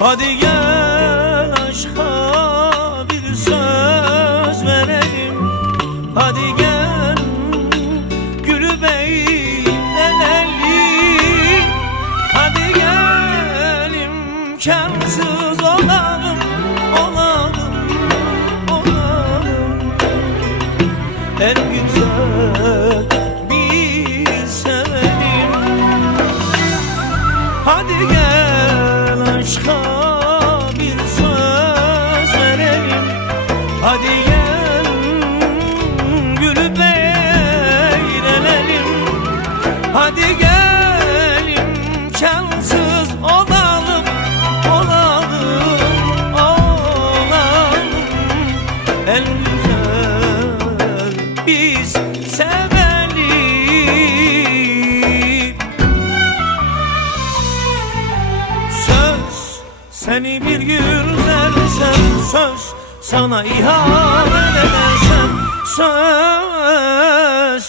Hadi gel aşka bir söz verelim. Hadi gel gülü beylenelim. Hadi gel imkansız olalım, olalım, olalım. En güzel biz sevelim. Hadi gel aşka bir söz verelim. Hadi gel gülü beylenelim. Hadi gel imkansız olalım, olalım, olalım. En güzel biz sevelim. Söz seni bir gün versem, söz sana ihanet edersem, söz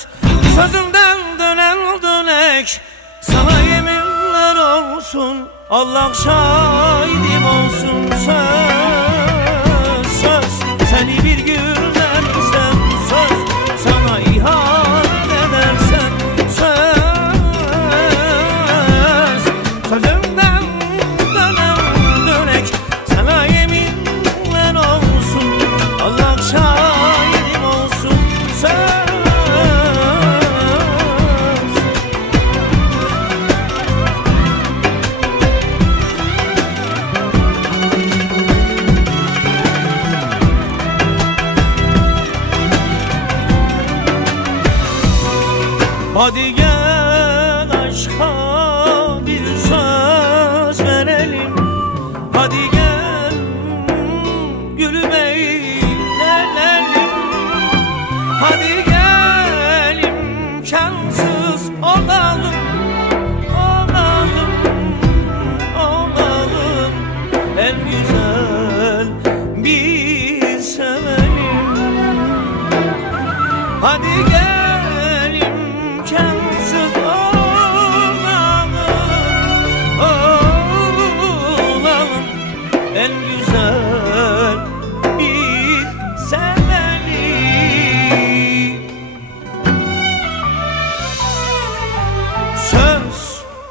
sözümden dönen dönek, sana yeminler olsun, Allah şahidim olsun. Söz, söz seni bir gün versem, söz sana ihanet edersem, söz sözümden dönen dönek, sana yeminler olsun, Allah şahidim olsun. Söz. Hadi gel aşka bir söz verelim. Hadi gel gülü beylenelim. Hadi gel imkansız olalım, olalım, olalım. En güzel biz sevelim. Hadi gel imkansız olalım, olalım. En güzel bir sevelim. Söz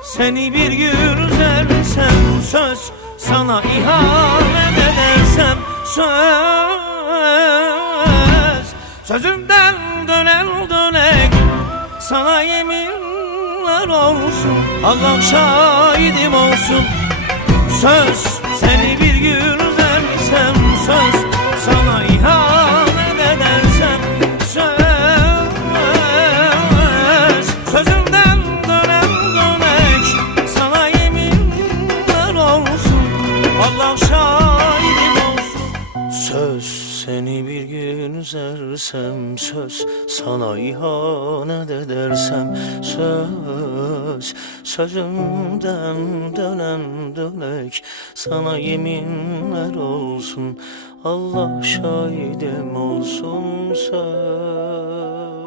seni bir gün üzersem, söz sana ihanet edersem, söz sözümden dönen dönek, sana yeminler olsun, Allah şahidim olsun. Söz seni bir gün üzersem, söz sana ihanet edersem, söz sözümden dönen dönek, sana yeminler olsun, Allah şahidim olsun. Söz seni bir gün üzersem, söz sana ihanet edersem, söz sözümden dönen dönek, sana yeminler olsun, Allah şahidim olsun. Söz.